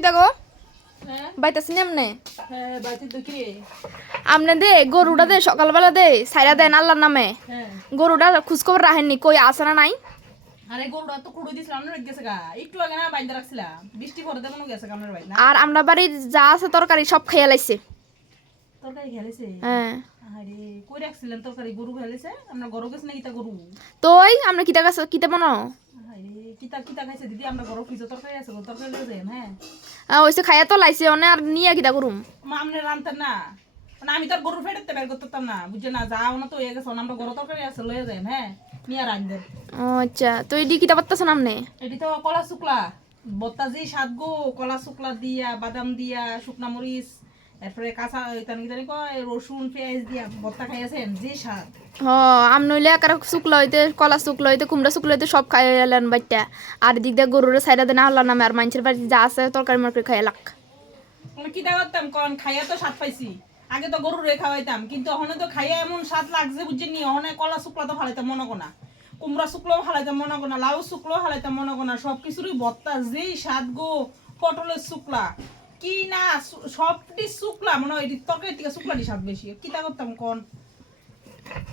কিতা গো বাইতাছি নেমনে আমনে দে গরুটা দে সকালবেলা দে সাইরা দেন আল্লাহর নামে গরুটা খোঁজখবর রাখেননি কই আছে না নাই আরে গরুটা তো কুড়ু দিছিলাম না গেছে গা একটু আগে না বাইন্দা রাখছিলাম বৃষ্টি পড়ে দেবো গেছে গা আমার বাইক না আর আমরা বাড়ির যা আছে তরকারি সব খেয়ে লাইছে তরকারি খেলেছে হ্যাঁ আরে কই রাখছিলেন তরকারি গরু খেলেছে আমরা গরু গেছে না কিতা গরু তোই আমরা কিতা গাছ কিতা বানো আরে কিতা কিতা খাইছে দিদি আমরা গরু ফ্রিজে তরকারি আছে গো তরকারি লয়ে যাই হ্যাঁ ওইসে খাইয়া তো লাইছে অনে আর নিয়ে কিতা করুম মা আমনে রানতেন না মানে আমি তার গরু ফেটে বের করতাম না বুঝছে না যাও না তো হয়ে গেছে আমরা গরু তরকারি আছে লয়ে যাই হ্যাঁ নিয়ে রান দেন ও আচ্ছা তো এডি কিতা পারতাছ নামনে এটি তো কলা শুকলা বত্তাজি সাত গো কলা শুকলা দিয়া বাদাম দিয়া শুকনা মরিচ এরপরে কাঁচা জানি কয় রসুন পেঁয়াজ দিয়া বত্তা খাইয়াছেন যে স্বাদ হ আম নইলে একার শুকলো হইতে কলা শুকলো হইতে কুমড়া শুকলো হইতে সব খাই এলেন বাইটা আর দিক দিয়ে গরুরে সাইডা দেনা আল্লাহর নামে আর মানুষের বাড়ি যা আছে তরকারি মরকারি খাই লাখ আমি কি করতাম কন খাইয়া তো স্বাদ পাইছি আগে তো গরু রে খাওয়াইতাম কিন্তু ওখানে তো খাইয়া এমন স্বাদ লাগছে বুঝছেন নি ওখানে কলা শুকলা তো ফালাইতাম মনে কোনা কুমড়া শুকলাও ফালাইতাম মনে কোনা লাউ শুকলাও ফালাইতাম মনে কোনা সব কিছুরই বত্তা যেই স্বাদ গো পটলের শুকলা কি না সবটি শুকলা মনে হয় তরকারি থেকে শুকলাটি স্বাদ বেশি কি করতাম কন